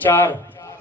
4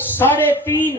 3.5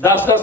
10-10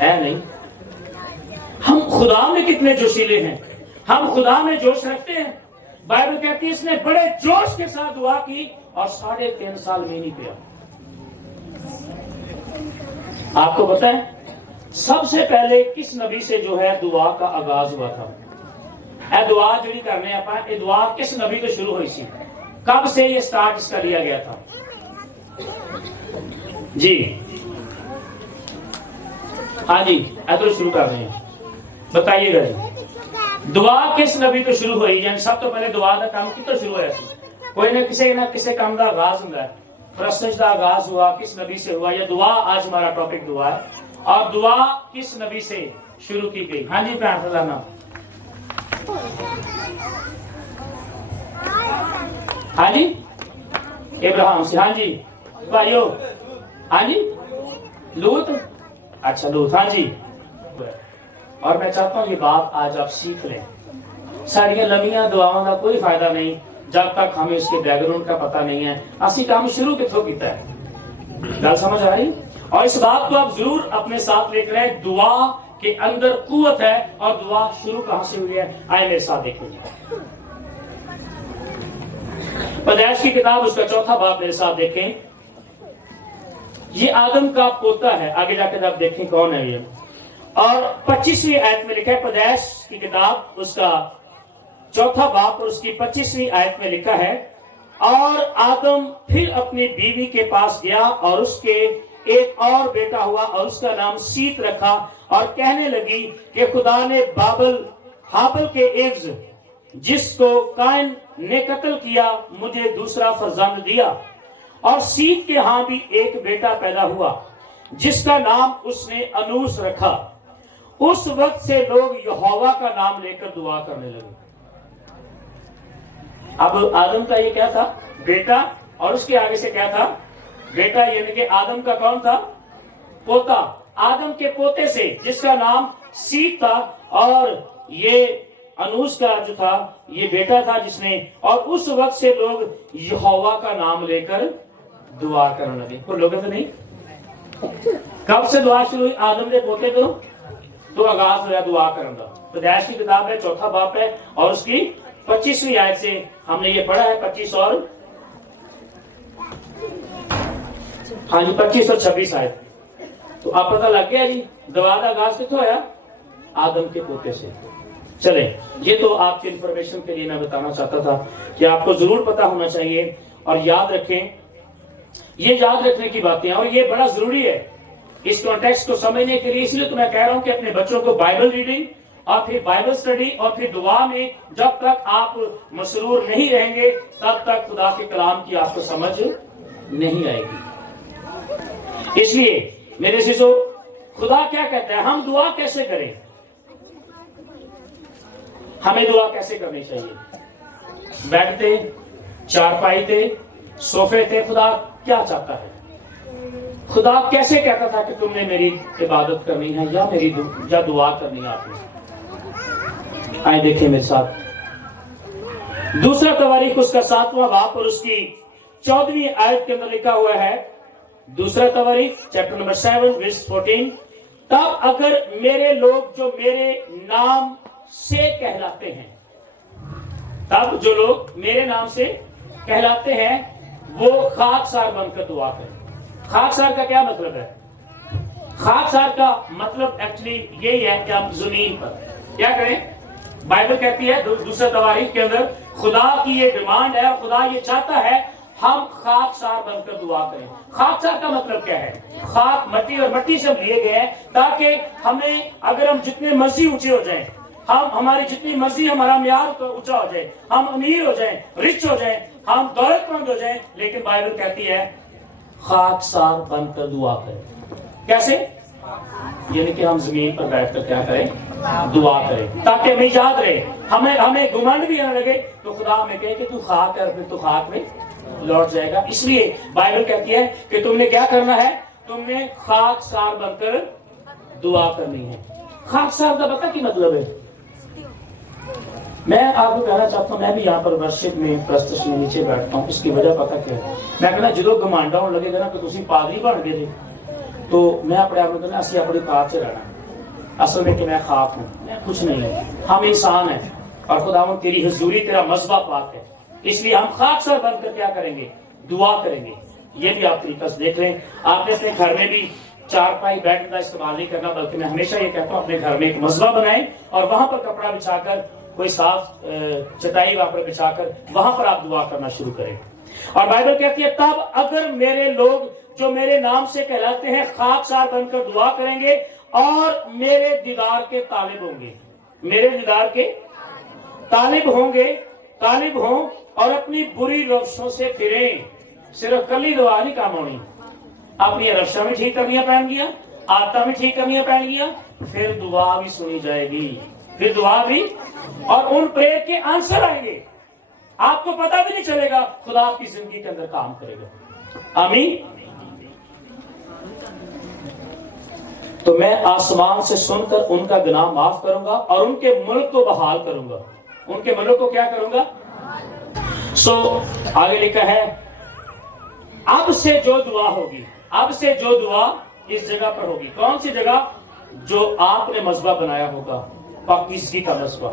ہے نہیں. ہم خدا میں کتنے جوشیلے ہیں, ہم خدا میں جوش رکھتے ہیں. بائبل کہتی ہے اس نے بڑے جوش کے ساتھ دعا کی اور 3.5 سال میں نہیں پیا. آپ کو پتا ہے سب سے پہلے کس نبی سے جو ہے دعا کا آغاز ہوا تھا؟ اے دعا جڑی کرنے آپ یہ دعا کس نبی تو شروع ہوئی سی؟ کب سے یہ سٹارٹ اس کا لیا گیا تھا؟ جی ہاں جی ادھر شروع کر رہے ہیں, بتائیے گا جی دعا کس نبی تو شروع ہوئی؟ یعنی سب تو پہلے دعا کا کام کتنا شروع ہوا سی؟ کوئی نہ کسی کام کا آغاز ہوتا ہے. پرستش کا آغاز ہوا کس نبی سے ہوا؟ یا دعا, آج ہمارا ٹاپک دعا ہے, اور دعا کس نبی سے شروع کی گئی؟ ہاں جی بہن فلانا, ہاں جی ابراہیم سے, ہاں جی بھائیو, ہاں جی لوط, اچھا لوط, ہاں جی. اور میں چاہتا ہوں یہ بات آج آپ سیکھ لیں. ساڑیاں لمیاں دعاؤں کا کوئی فائدہ نہیں جب تک ہمیں اس کے بیک گراؤنڈ کا پتہ نہیں ہے. اسی کام شروع کتوں کیتا ہے, گل سمجھ آ رہی؟ اور اس بات کو آپ ضرور اپنے ساتھ لے کر آئے, دعا کے اندر قوت ہے. اور دعا شروع کہاں سے ہوئی ہے؟ آئے میرے ساتھ دیکھیں. پیدائش کی کتاب اس کا 4 باب میرے ساتھ دیکھیں. یہ آدم کا پوتا ہے, آگے جا کے آپ دیکھیں کون ہے یہ. اور 25ویں آیت میں لکھا ہے, پیدائش کی کتاب اس کا 4 باب اور اس کی 25ویں آیت میں لکھا ہے, اور آدم پھر اپنی بیوی کے پاس گیا اور اس کے ایک اور بیٹا ہوا اور اس کا نام سیت رکھا, اور کہنے لگی کہ خدا نے ہابل کے عوض جس کو قائن نے قتل کیا مجھے دوسرا فرزند دیا. اور سیت کے ہاں بھی ایک بیٹا پیدا ہوا جس کا نام اس نے انوس رکھا. اس وقت سے لوگ یہوہ کا نام لے کر دعا کرنے لگے. اب آدم کا یہ کیا تھا؟ بیٹا, اور اس کے آگے سے کیا تھا؟ بیٹا, یعنی کہ آدم کا کون تھا؟ پوتا. آدم کے پوتے سے جس کا نام سیت تھا, اور یہ انوس کا جو تھا یہ بیٹا تھا جس نے, اور اس وقت سے لوگ یہوہ کا نام لے کر دعا کرنے لگے. کوئی لوگ تو نہیں؟ کب سے دعا شروع ہوئی؟ آدم کے پوتے تو آغاز ہوا دعا کرنے کا. پیدائش کی کتاب ہے 4 باب ہے اور اس کی 25ویں آیت سے ہم نے یہ پڑھا ہے. 25 اور ہاں جی 25 اور 26 آیت. تو آپ پتہ لگ گیا جی دعا کا آغاز کتوں ہوا؟ آدم کے پوتے سے. چلیں, یہ تو آپ کی انفارمیشن کے لیے میں بتانا چاہتا تھا کہ آپ کو ضرور پتا ہونا چاہیے. اور یاد رکھیں, یہ یاد رکھنے کی باتیں اور یہ بڑا ضروری ہے اس کانٹیکسٹ کو سمجھنے کے لیے. اس لیے تو میں کہہ رہا ہوں کہ اپنے بچوں کو بائبل ریڈنگ اور پھر بائبل سٹڈی اور پھر دعا میں جب تک آپ مسرور نہیں رہیں گے تب تک خدا کے کلام کی آپ کو سمجھ نہیں آئے گی. اس لیے میرے عزیزو, خدا کیا کہتا ہے, ہم دعا کیسے کریں, ہمیں دعا کیسے کرنی چاہیے؟ بیڈ تھے, چارپائی تھے, صوفے تھے, خدا کیا چاہتا ہے؟ خدا کیسے کہتا تھا کہ تم نے میری عبادت کرنی ہے یا دعا کرنی ہے آپ نے؟ آئے دیکھیں میرے ساتھ. دوسرا تواریخ اس کا 7واں باب اور اس کی 14ویں آیت کے اندر لکھا ہوا ہے. دوسرا تواریخ چیپٹر نمبر 7 ورس 14, تب اگر میرے لوگ جو میرے نام سے کہلاتے ہیں, تب جو لوگ میرے نام سے کہلاتے ہیں وہ خاکسار بن کر دعا کریں. خاکسار کا کیا مطلب ہے؟ خاکسار کا مطلب ایکچولی یہی ہے کہ ہم زمین پر کیا کریں. بائبل کہتی ہے دوسرے تواریخ کے اندر خدا کی یہ ڈیمانڈ ہے اور خدا یہ چاہتا ہے ہم خاکسار بن کر دعا کریں. خاکسار کا مطلب کیا ہے؟ خاک مٹی, اور مٹی سے ہم لیے گئے ہیں تاکہ ہمیں اگر ہم جتنے مرضی اونچے ہو جائیں, ہماری جتنی مرضی ہمارا معیار اونچا ہو جائے, ہم امیر ہو جائیں, رچ ہو جائیں, ہم دولت مند ہو جائیں, لیکن بائبل کہتی ہے خاکسار بن کر دعا کریں. کیسے؟ یعنی کہ ہم زمین پر بیٹھ کر کیا کریں؟ دعا کریں, تاکہ ہمیں یاد رہے, ہمیں گمنڈ بھی آنے لگے تو خدا ہمیں کہے کہ تو خاک ہے, پھر تو خاک میں لوٹ جائے گا. اس لیے بائبل کہتی ہے کہ تم نے کیا کرنا ہے, تم نے خاکسار بن کر دعا کرنی ہے. خاکسار کا پتہ کیا مطلب ہے؟ میں آپ کو کہنا چاہتا ہوں, میں بھی یہاں پر ورشپ میں پرستش میں نیچے بیٹھتا ہوں. اس کی وجہ پتہ کیا ہے؟ میں کہنا جدو گمانڈا ہونے لگے گا نا کہ تسی پادری بن گئے تھے, تو میں اپنے آپ میں کہنا اسی اپنی کار سے رہنا، اصل میں کہ میں خاک ہوں، میں کچھ نہیں ہوں، ہم انسان ہیں اور خداوند تیری حضوری تیرا مذبح پاک ہے، اس لیے ہم خاک سر بن کر کیا کریں گے؟ دعا کریں گے۔ یہ بھی آپ طریقہ سے دیکھ لیں۔ آپ نے اپنے گھر میں بھی چار پائی بیڈ کا استعمال نہیں کرنا، بلکہ میں ہمیشہ یہ کہتا ہوں اپنے گھر میں ایک مذبح بنائیں اور وہاں پر کپڑا بچھا کر کوئی صاف چٹائی وہاں پر بچھا کر وہاں پر آپ دعا کرنا شروع کریں۔ اور بائبل کہتی ہے تب اگر میرے لوگ جو میرے نام سے کہلاتے ہیں خاکسار بن کر دعا کریں گے اور میرے دیدار کے طالب ہوں گے، میرے دیدار کے طالب ہوں گے، طالب ہوں اور اپنی بری روشوں سے پھریں۔ صرف کلی دعا نہیں کام ہونی، اپنی روشیں بھی ٹھیک کرنی پڑیں گی، عادتیں بھی ٹھیک کرنی پڑیں گی، پھر دعا بھی سنی جائے گی، پھر دعا بھی، اور ان پریئر کے آنسر آئیں گے، آپ کو پتہ بھی نہیں چلے گا، خدا آپ کی زندگی کے اندر کام کرے گا۔ آمین۔ تو میں آسمان سے سن کر ان کا گناہ معاف کروں گا اور ان کے ملک کو بحال کروں گا، ان کے ملک کو کیا کروں گا؟ آگے لکھا ہے اب سے جو دعا ہوگی، اب سے جو دعا اس جگہ پر ہوگی، کون سی جگہ؟ جو آپ نے مذبح بنایا ہوگا، پاکیزگی کا مذبح،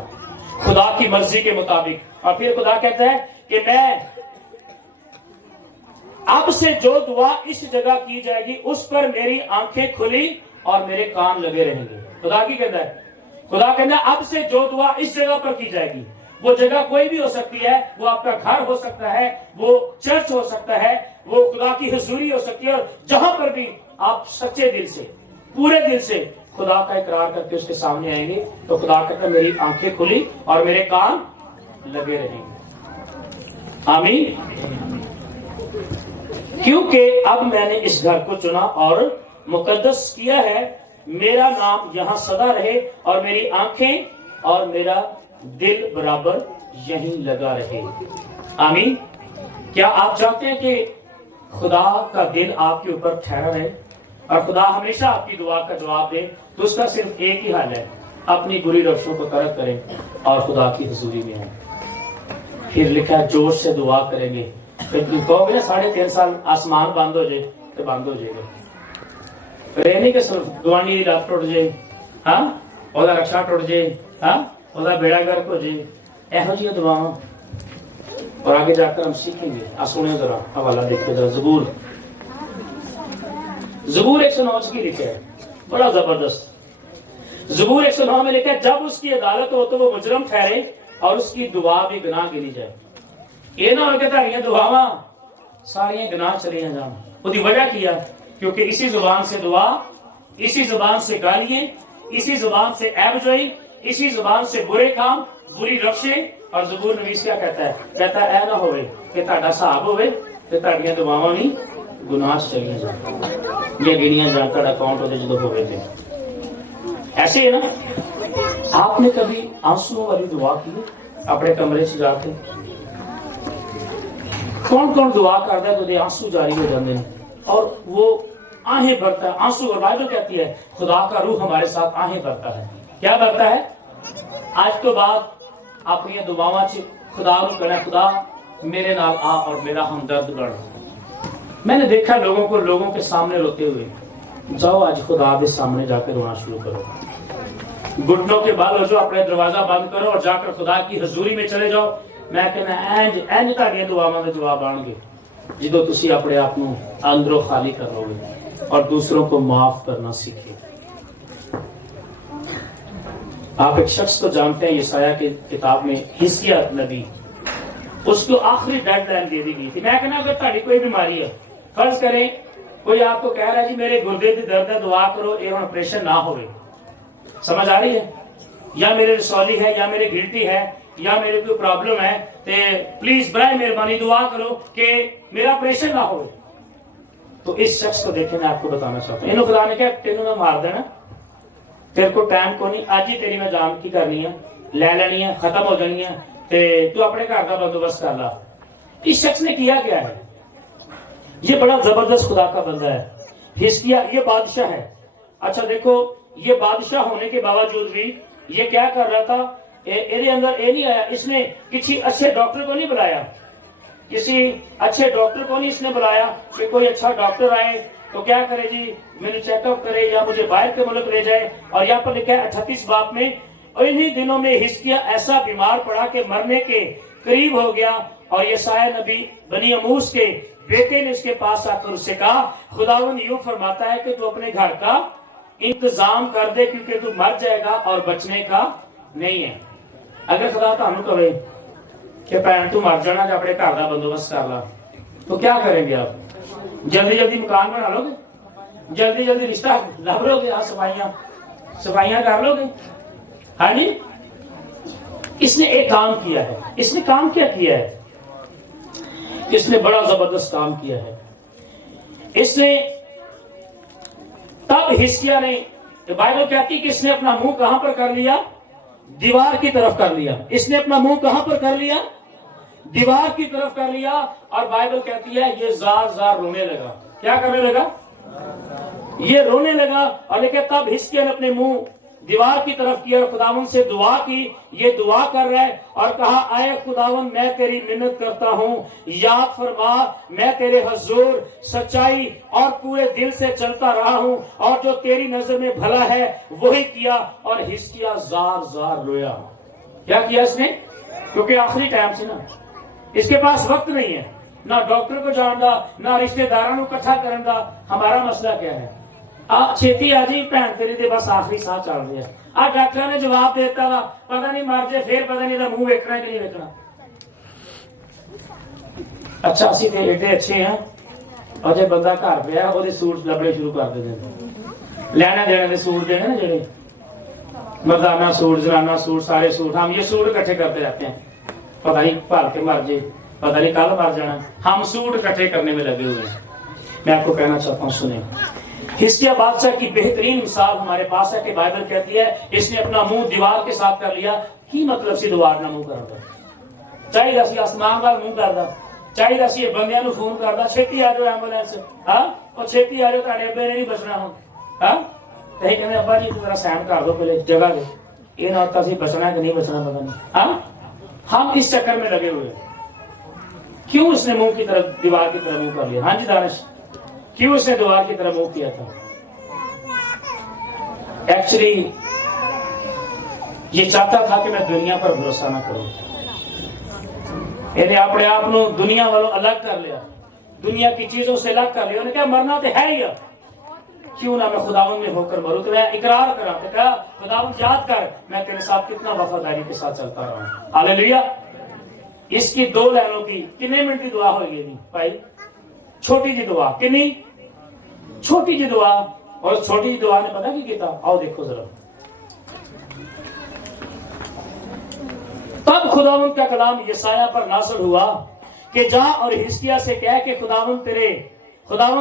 خدا کی مرضی کے مطابق۔ اور پھر خدا کہتا ہے کہ میں اب سے جو دعا اس جگہ کی جائے گی اس پر میری آنکھیں کھلی اور میرے کان لگے رہیں گے۔ خدا کی کہتا ہے، خدا کہتا ہے اب سے جو دعا اس جگہ پر کی جائے گی، وہ جگہ کوئی بھی ہو سکتی ہے، وہ آپ کا گھر ہو سکتا ہے، وہ چرچ ہو سکتا ہے، وہ خدا کی حضوری ہو سکتی ہے، اور جہاں پر بھی آپ سچے دل سے، پورے دل سے خدا کا اقرار کر کے اس کے سامنے آئیں گے تو خدا کہتا ہے میری آنکھیں کھلی اور میرے کان لگے رہیں گے۔ آمین۔ کیونکہ اب میں نے اس گھر کو چنا اور مقدس کیا ہے، میرا نام یہاں سدا رہے اور میری آنکھیں اور میرا دل برابر یہیں لگا رہے۔ آمین۔ کیا آپ چاہتے ہیں کہ خدا کا دل آپ کے اوپر ٹھہرا رہے اور خدا ہمیشہ آپ کی دعا کا جواب دے؟ تو اس کا صرف ایک ہی حل ہے، اپنی بری روشوں کو ترک کریں اور خدا کی حضوری میں آئیں۔ پھر لکھا ہے جوش سے دعا کریں گے۔ پھر کہو گے نا 3.5 سال آسمان بند ہو جائے تو بند ہو جائے گا، پھر یہ نہیں کہ صرف دوانی کی رات ٹوٹ جائے، ہاں وہ رکشا ٹوٹ جائے، ہاں وہ بیڑا گرک ہو جائے، یہو جی دعاواں۔ اور آگے جا کر ہم سیکھیں گے۔ سنیں ذرا حوالہ دیکھو ذرا، زبور 109 کی لکھا ہے، بڑا زبردست۔ زبور 109 میں لکھا ہے جب اس کی عدالت ہو تو وہ مجرم ٹھہرے اور اس کی دعا بھی گناہ گنی جائے۔ یہ نہ ہو کہ تاریاں دعاواں ساریاں گناہ چلی جان۔ وہ وجہ کیا؟ کیونکہ اسی زبان سے دعا، اسی زبان سے گالیاں، اسی زبان سے عیب جوئی، اسی زبان سے برے کام، بری رفشیں۔ اور زبور نویس کیا کہتا ہے؟ کہتا ہے اے نہ ہوئے کہ تہاڈا صاحب ہوئے تے تہاڈیاں دعاواں بھی گناہ چلیاں جان، یہ گنیاں جان تہاڈا اکاؤنٹ ہوتے جدوں ہوئے تھے۔ ایسے ہے نا؟ آپ نے کبھی آنسو والی دعا کی اپنے کمرے سے جا کے؟ کون کون دعا کرتا ہے تو آنسو جاری ہو جاتے ہیں اور وہ آہیں بھرتا ہے آنسو۔ اور بائبل کہتی ہے خدا کا روح ہمارے ساتھ آہیں بھرتا ہے۔ کیا بھرتا ہے؟ آج تو بعد اپنی دعاواں خدا کو کہنا خدا میرے نال آ اور میرا ہمدرد بڑھ۔ میں نے دیکھا لوگوں کے سامنے روتے ہوئے، جاؤ آج خدا کے سامنے جا کے رونا شروع کرو، گھٹنوں کے بال ہو جاؤ، اپنے دروازہ بند کرو اور جا کر خدا کی حضوری میں چلے جاؤ۔ میں کہنا اینج تہاڈیاں دعاواں دے جواب آن گے جدوں تسی اپنے آپ کو اندروں خالی کر لو گے اور دوسروں کو معاف کرنا سیکھے۔ آپ ایک شخص کو جانتے ہیں، یسایہ کی کتاب میں حزقیہ نبی، اس کو آخری ڈیڈ لائن دے دی گئی تھی۔ میں کہنا اگر تہاڈی کوئی بیماری ہے، فرض کریں کوئی آپ کو کہہ رہا ہے جی میرے گردے دی درد ہے دعا کرو یہ آپریشن نہ ہوئے، سمجھ آ رہی ہے؟ یا میرے رسولی ہے یا میرے گلٹی ہے یا میرے کوئی پرابلم ہے تے پلیز برائے مہربانی دعا کرو کہ میرا آپریشن نہ ہو۔ تو اس شخص کو دیکھیں، میں آپ کو بتانا چاہتا ہوں، انہوں خدا نے کہا تینوں میں مار دینا، تیرے کو ٹائم کو نہیں، آج ہی تیری میں جان کی کرنی ہے، لے لینی ہے، ختم ہو جانی ہے، تے تو اپنے گھر کا بندوبست کر لا۔ اس شخص نے کیا کیا ہے؟ یہ بڑا زبردست خدا کا بندہ ہے، حزقیہ یہ بادشاہ ہے۔ اچھا دیکھو، یہ بادشاہ ہونے کے باوجود بھی یہ کیا کر رہا تھا؟ اندر یہ نہیں آیا، اس نے کسی اچھے ڈاکٹر کو نہیں بلایا، کسی اچھے ڈاکٹر کو نہیں اس نے بلایا کہ کوئی اچھا ڈاکٹر آئے تو کیا کرے جی، میرے چیک اپ کرے یا مجھے باہر کے ملک لے جائے. اور یہاں پر لکھا ہے 38 باب میں، اور انہی دنوں میں حزقیہ ایسا بیمار پڑا کہ مرنے کے قریب ہو گیا. اور یسایہ نبی بنی اموس کے بیٹے نے اس کے پاس آ کر اس سے کہا خداوند یوں فرماتا ہے کہ تو اپنے گھر کا انتظام کر دے کیونکہ تو مر جائے گا اور بچنے کا نہیں ہے. اگر خدا تانوں کہے کہ بھن تو مر جانا جو اپنے گھر کا بندوبست کر لا تو کیا کریں گے آپ؟ جلدی جلدی مکان بنا لو گے؟ جلدی جلدی رشتہ لب لو گے؟ صفائیاں کر لو گے؟ ہاں جی. اس نے ایک کام کیا ہے. اس نے کام کیا کیا ہے؟ اس نے بڑا زبردست کام کیا ہے. اس نے تب حزقیہ نے، بائبل کہتی کہ اس نے اپنا منہ کہاں پر کر لیا؟ دیوار کی طرف کر لیا. اس نے اپنا منہ کہاں پر کر لیا؟ دیوار کی طرف کر لیا. اور بائبل کہتی ہے یہ زار زار رونے لگا. کیا کرنے لگا؟ یہ رونے لگا. اور لیکن تب حزقیہ نے اپنے منہ دیوار کی طرف کیا اور خداوند سے دعا کی. یہ دعا کر رہا ہے اور کہا اے خداوند میں تیری منت کرتا ہوں، یاد فرما میں تیرے حضور سچائی اور پورے دل سے چلتا رہا ہوں اور جو تیری نظر میں بھلا ہے وہی کیا. اور حزقیہ زار زار رویا. کیا کیا اس نے؟ کیونکہ آخری ٹائم سے نا اس کے پاس وقت نہیں ہے، نہ ڈاکٹر کو جاندا نہ رشتہ داراں نوں اکٹھا کرن دا. ہمارا مسئلہ کیا ہے؟ چھیتی آ جی بھن تیری دے بس آخری ساہ چل رہی ہے. ڈاکٹر نے جواب دیتا وا پتہ نہیں مر جائے پھر پتہ نہیں منہ ویکھنا کہ نہیں ویکھنا. اچھا اسی تے ایڈے اچھے ہیں اور جے بندہ گھر پیا وہ سوٹ لبنے شروع کر دے لینا دینے دے سوٹ دینے نا جڑے مردانہ سوٹ زنانہ سوٹ سارے سوٹ ہم یہ سوٹ اکٹھے کرتے رہتے ہیں. پتہ نہیں بھر کے مر جائے پتہ نہیں کل مر جانا. ہم سوٹ اکٹھے کرنے میں لگے ہوئے ہیں. میں آپ کو کہنا چاہتا ہوں سنیں، حزقیہ بادشاہ کی بہترین مثال ہمارے پاس ہے کہ بائبل کہتی ہے اس نے اپنا منہ دیوار کے ساتھ کر لیا. کی مطلب سی دیوار نہ منہ کرتا؟ چاہیے سی آسمان وال منہ کردا، چاہیے سی بندیاں نو فون کردا چھیتی آ جاؤ ایمبولینس. ہاں اور چھیتی آ جاؤ تہاڈے ابے نے نہیں بچنا ہوں. ہاں تے کہندے ابا جی تو ذرا سائن کر دو پہلے جگہ دے یہ نہ ہوتا سی بچنا ہے کہ نہیں بچنا پتہ نہیں. ہاں ہم اس چکر میں لگے ہوئے. کیوں اس نے منہ کی طرف دیوار کی طرف منہ کر لیا؟ ہاں جی دانش کیوں اس نے دیوار کی طرف منہ کیا تھا؟ ایکچولی یہ چاہتا تھا کہ میں دنیا پر بھروسہ نہ کروں. یعنی اپنے آپ کو دنیا والوں الگ کر لیا، دنیا کی چیزوں سے الگ کر لیا. انہوں نے کہا مرنا تو ہے ہی، کیوں نہ میں خداوند میں ہو کر مروں. تو میں اقرار کرا تو کہا خداوند یاد کر میں تیرے ساتھ کتنا وفاداری کے ساتھ چلتا رہا ہوں. ہاللیلویا. اس کی 2 لائنوں کی کتنے منٹ کی دعا ہوئی گی بھائی؟ چھوٹی جی دعا. کنی چھوٹی جی دعا. اور چھوٹی جی دعا نے پتا کی کیتا؟ آؤ دیکھو ذرا. تب خداوند کا کلام یسایہ پر نازل ہوا کہ جا اور حزقیہ سے کہہ کہ خداوند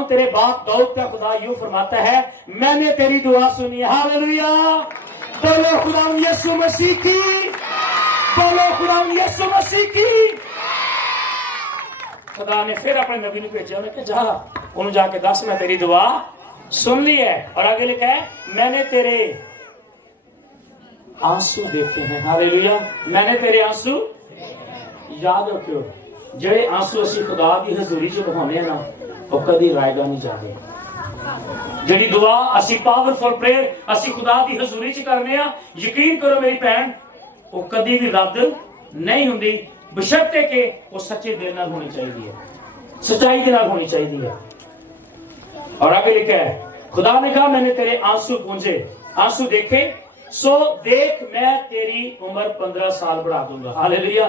تیرے باپ داؤد کا خدا یوں فرماتا ہے میں نے تیری دعا سنی. ہاللیلویا. بولو خداوند یسوع مسیح کی، بولو خداوند یسوع مسیح کی. خدا نے پھر اپنے نبی نے بھیجا، انہوں نے کہا جا انہوں جا کے دس میں تیری دعا سن لی ہے. اور آگے لکھا ہے میں نے تیرے آنسو دیکھے ہیں. ہاللیلویا. میں نے تیرے آنسو یاد رکھو. جڑے آنسو اسی خدا دی حضوری چ بہانے نا وہ کدی رائے گا نہیں جاتے. جڑی دعا اسی پاورفل پریئر اسی خدا دی حضوری چ کرنے ہاں یقین کرو میری بہن وہ کدی بھی رد نہیں ہوندی بشرطے کہ وہ سچے دل نال ہونی چاہیے، سچائی دے نال ہونی چاہیے. اور آگے لکھا ہے خدا نے کہا میں نے تیرے آنسو پونجے، آنسو دیکھے، سو دیکھ میں تیری عمر 15 سال بڑھا دوں گا. ہاللیلویا.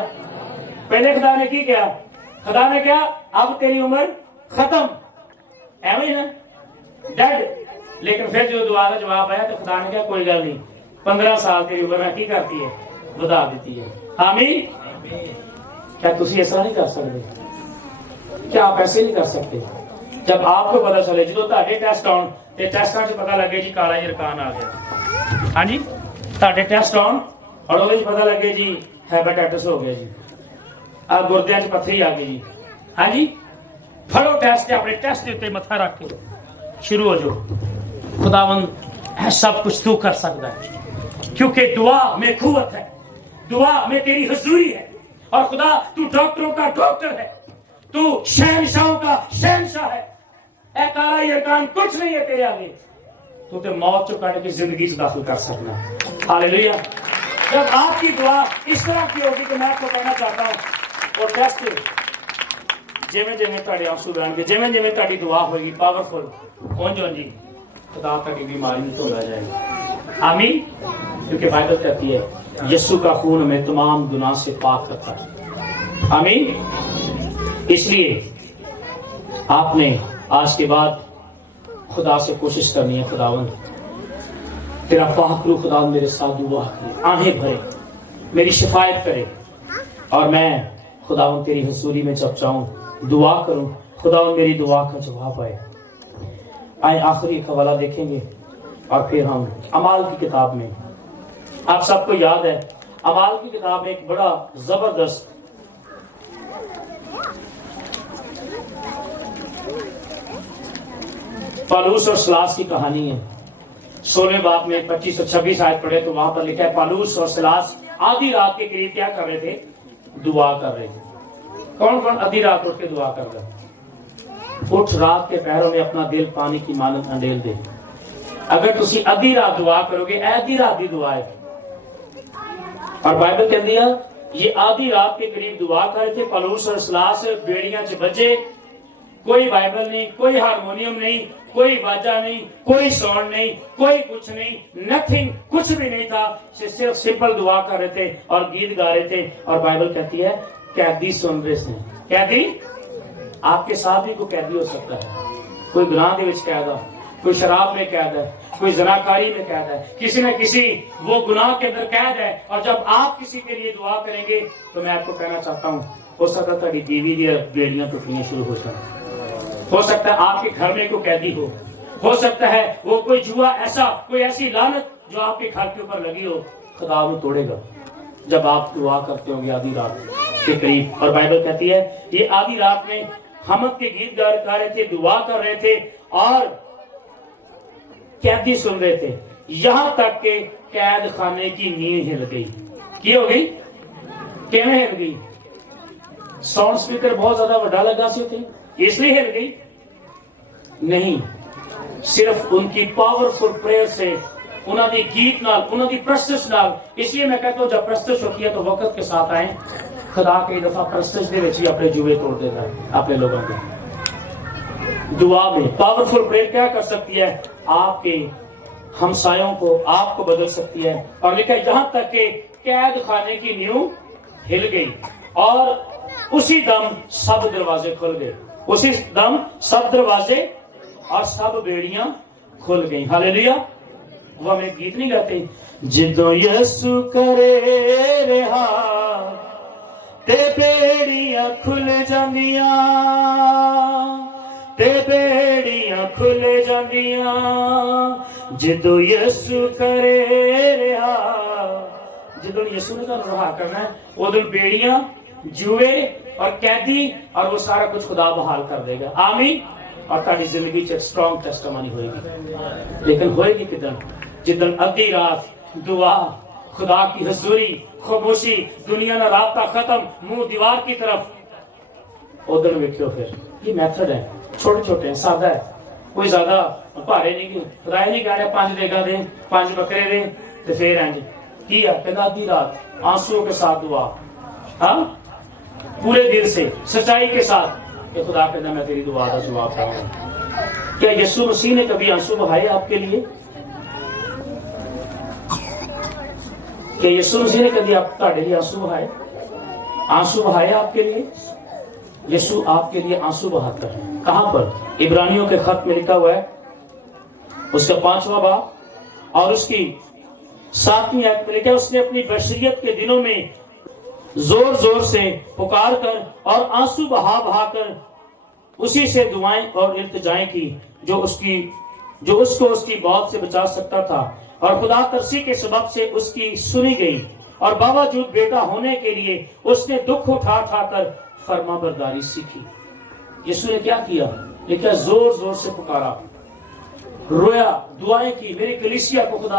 پہلے خدا نے کی کیا؟ خدا نے کہا اب تیری عمر ختم ایویں ہی نا ڈیڈ. لیکن پھر جو دعا کا جواب آیا تو خدا نے کہا کوئی گل نہیں 15 سال تیری عمر میں کی کرتی ہے بتا دیتی ہے. آمین. کیا تسی ایسا نہیں کر سکتے؟ کیا آپ ایسے نہیں کر سکتے؟ جب آپ کو پتا چلے جدو تہاڈے ٹیسٹ آن تے ٹیسٹاں چ پتا لگے جی کالا جرکان آ گیا. ہاں جی تہاڈے ٹیسٹ آن اور وہ پتا لگے جی ہیپیٹائٹس ہو گیا جی اب گردیاں چ پتھری آ گئی جی. ہاں جی پھڑو ٹیسٹ اپنے ٹیسٹ کے اوپر متھا رکھ کے شروع ہو جاؤ. خداوند سب کچھ تو کر سکتا ہے کیونکہ دعا میں قوت ہے، دعا میں تیری حضوری ہے. اور خدا تو ڈاکٹروں کا ڈاکٹر ہے، تو شہنشاہوں کا شہنشاہ ہے. اے کالا یرکان کچھ نہیں ہے تیرے آگے، تو تے موت چو کٹ کے زندگی سے داخل کر سکنا. ہاللیلویا. جب آپ کی دعا اس طرح کی ہوگی کہ میں آپ کو کہنا چاہتا ہوں، اور ٹیسٹ جویں جویں تہاڈے آنسو بہن گے، جویں جویں تہاڈی دعا ہوگی پاورفل ہونج جی، خدا تہاڈی بیماری میں دھولا جائے گا. آمین. کیونکہ بائبل کہتی ہے یسوع کا خون ہمیں تمام گناہ سے پاک کرتا ہے. آمین. اس لیے آپ نے آج کے بعد خدا سے کوشش کرنی ہے، خداوند تیرا پاک روح خدا میرے ساتھ دعا کرے، آنکھیں بھرے، میری شفایت کرے، اور میں خداوند تیری حضوری میں جب جاؤں دعا کروں، خداوند میری دعا کا جواب آئے. آئے آخری ایک حوالہ دیکھیں گے اور پھر ہم اعمال کی کتاب میں، آپ سب کو یاد ہے اعمال کی کتاب میں ایک بڑا زبردست پالوس اور سلاس کی کہانی ہے. 16 باب میں 25 اور 26 آیت پڑھے تو وہاں پر لکھا ہے پالوس اور سلاس آدھی رات کے قریب کیا کر رہے تھے؟ دعا کر رہے تھے. کون کون آدھی رات اٹھ کے دعا کر رہے؟ اٹھ رات کے پہروں میں اپنا دل پانی کی مانند انڈیل دے. اگر تسی آدھی رات دعا کرو گے، آدھی رات دی دعا ہے. اور بائبل کہتی ہے یہ آدھی رات کے قریب دعا کر رہے تھے. پالوس اور سلاس بیڑیاں چ بجے، کوئی بائبل نہیں، کوئی ہارمونیم نہیں، کوئی باجا نہیں، کوئی ساؤنڈ نہیں، کوئی کچھ نہیں، نتھنگ، کچھ بھی نہیں تھا. صرف سمپل دعا کر رہے تھے اور گیت گا رہے تھے. اور بائبل کہتی ہے قیدی سن رہے تھے. قیدی، آپ کے ساتھ بھی کوئی قیدی ہو سکتا ہے. کوئی گناہ دے وچ قید ہے، کوئی شراب میں قید ہے، کوئی زناکاری میں قید ہے، کسی نہ کسی وہ گناہ کے اندر قید ہے. اور جب آپ کسی کے لیے دعا کریں گے تو میں آپ کو کہنا چاہتا ہوں ہو سکتا ہے تھوڑی بیوی دی بیڑیاں ٹوٹنی شروع ہو جائیں، ہو سکتا ہے آپ کے گھر میں کوئی قیدی ہو سکتا ہے وہ کوئی جوا ایسا، کوئی ایسی لعنت جو آپ کے گھر کے اوپر لگی ہو. خدا وہ توڑے گا جب آپ دعا کرتے ہوں گے آدھی رات کے قریب. اور بائبل کہتی ہے یہ آدھی رات میں حمد کے گیت گا رہے تھے، دعا کر رہے تھے اور قیدی سن رہے تھے، یہاں تک کہ قید خانے کی نیند ہل گئی. کی ہو گئی؟ کیویں ہل گئی؟ ساؤنڈ سپیکر بہت زیادہ بڑا لگا سی تھے اس لیے ہل گئی؟ نہیں، صرف ان کی پاورفل پریئر سے، انہوں نے گیت نال، انہوں نے پرستش نال. اس لیے میں کہتا ہوں جب پرستش ہوتی ہے تو وقت کے ساتھ آئیں. خدا کئی دفعہ پرستش دے وچ بھی اپنے جوئے توڑ دیتا ہے اپنے لوگوں کے. دعا میں پاورفل پریئر کیا کر سکتی ہے؟ آپ کے ہمسایوں کو، آپ کو بدل سکتی ہے. اور لکھا ہے یہاں تک کہ قید خانے کی نیو ہل گئی اور اسی دم سب دروازے کھل گئے. اسی دم سب دروازے اور سب بیڑیاں کھل گئیں. ہاللیلویا. وہ ہمیں گیت نہیں گاتے جدوں یسو کرے رہا تے بیڑیاں کھل جاندیاں، تے بیڑیاں کھل جاندیاں. جدوں یسو کرے رہا، جدوں یسو نے تانوں رہا کرنا ہے ادھر بیڑیاں، جوئے اور قیدی اور وہ سارا کچھ خدا بحال کر دے گا. آمین. اور تاری زندگی چ سٹرونگ ٹیسٹمنی ہوئے گی. لیکن ہوئے گی کدن؟ جدن ادھی رات دعا، خدا کی حضوری، خاموشی، دنیا نہ رابطہ ختم، منہ دیوار کی طرف. ادھر ویکھو پھر یہ میتھڈ ہے، چھوٹے چھوٹے ہیں، سادہ ہے، کوئی زیادہ بھارے نہیں. رائے نہیں کہہ رہے 5 دیگا دیں، 5 بکرے دیں تو پھر اینج کی ہے کہ ادھی رات آنسوؤں کے ساتھ دعا، ہاں پورے دل سے سچائی کے ساتھ کہ خدا کہنا میں تیری دعا کا جواب دوں گا. کیا یسوع مسیح نے کبھی آنسو بہائے آپ کے لیے؟ کیا یسوع مسیح نے کبھی آپ تہاڈے لیے آنسو بہائے؟ آنسو بہائے آپ کے لیے؟ یسوع آپ کے لیے آنسو بہاتا ہے. کہاں پر؟ عبرانیوں کے خط میں لکھا ہوا ہے اس کا 5واں باب اور اس کی 7ویں آیت میں لکھا ہے اس نے اپنی بشریت کے دنوں میں زور زور سے پکار کر اور آنسو بہا بہا کر اسی سے دعائیں اور التجائیں کی جو اس کو اس کی موت سے بچا سکتا تھا. اور خدا ترسی کے سبب سے اس کی سنی گئی اور باوجود بیٹا ہونے کے لیے اس نے دکھ اٹھا اٹھا کر فرما برداری سیکھی. یسوع نے کیا کیا؟ یہ کیا زور زور سے پکارا، رویا، دعائیں کی. میری کلیسیا کو خدا